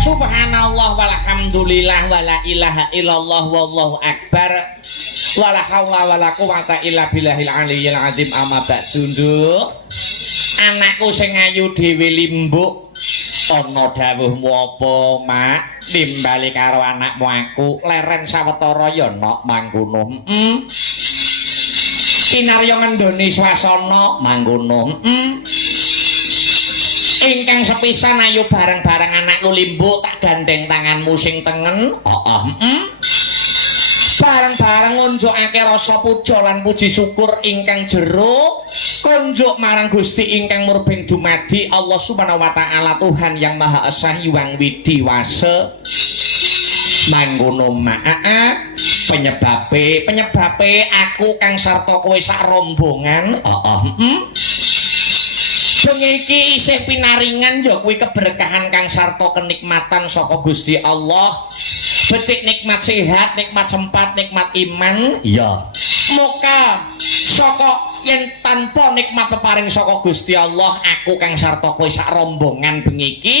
Subhanallah walhamdulillah wala ilaha illallah wallahu akbar wala haula wala quwata illa billahil aliyyil azim amma ba'du. Anakku sing ayu dhewe limbuk ana dawuhmu apa mak timbali karo anakmu aku leren sawetara ya nok mangkono kinarya ngendoni swasana mangkono ingkang sepisan ayo bareng-bareng anakku limbuk tak gandeng tanganmu sing tengen bareng-bareng ngunjukake rasa puja lan puji syukur ingkang jero kunjuk marang Gusti ingkang murbeng dumadi Allah Subhanahu wa taala Tuhan yang Maha Esa Hyang Widiwasa mangkono mak penyebabe aku kang sarta kowe sak rombongan bengi iki isih pinaringan ya kuwi keberkahan kang sarta kenikmatan saka Gusti Allah. Becik nikmat sehat, nikmat sempat, nikmat iman. Ya. Muka saka yen tanpa nikmat peparing saka Gusti Allah, aku kang sarta kowe sak rombongan bengi iki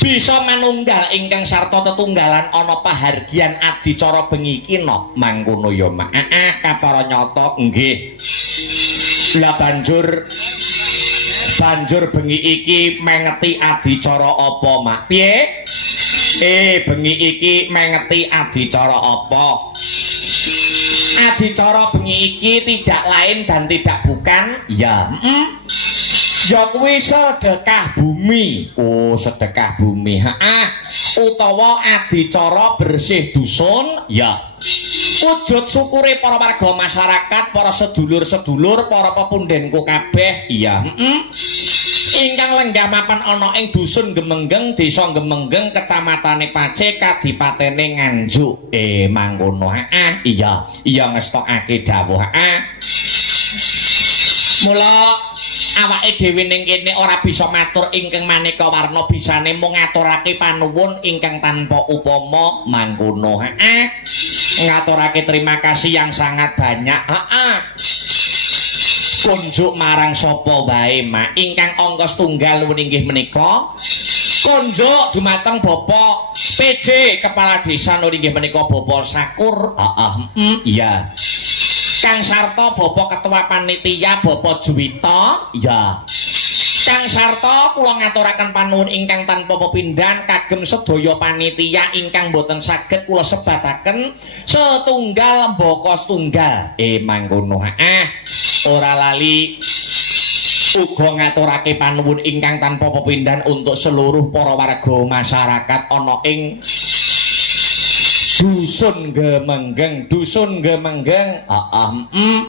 bisa manunggal ingkang sarta tetunggalan ana pahargyan adicara bengi iki no. Mangkono ya mak. Kapara nyata nggih. Lah banjur bengi iki mengeti adicara apa mak piye bengi iki mengeti adicara apa adicara bengi iki tidak lain dan tidak bukan ya kuwi sedekah bumi sedekah bumi utawa adicara bersih dusun ya wujud syukure para warga masyarakat, para sedulur-sedulur, para pepundhenku kabeh. Iya, ingkang lenggah mapan ana ing dusun Gemenggeng, desa Gemenggeng, kecamatane Pace, kadipatene Nganjuk. Mangkono. Iya ngestokake dawuh. Mula awake dhewe ning kene ora bisa matur ingkang maneka warna, bisane mung ngaturake panuwun ingkang tanpa upama mangkono. Ngaturake terima kasih yang sangat banyak. Kunjuk marang sapa wae mak ingkang angka setunggal inggih menika kunjuk dumateng Bapak PJ Kepala Desa inggih menika Bapak Sakur. Iya. Kang sarta Bapak Ketua Panitia Bapak Juwita. Iya. Kang sarta kula ngaturaken panuwun ingkang tanpa pepindhan kagem sedaya panitia ingkang boten saged kula sebataken setunggal mbaka setunggal. Mangkono. Ora lali uga ngaturake panuwun ingkang tanpa pepindhan untuk seluruh para warga masyarakat ana ing dusun Gemenggeng.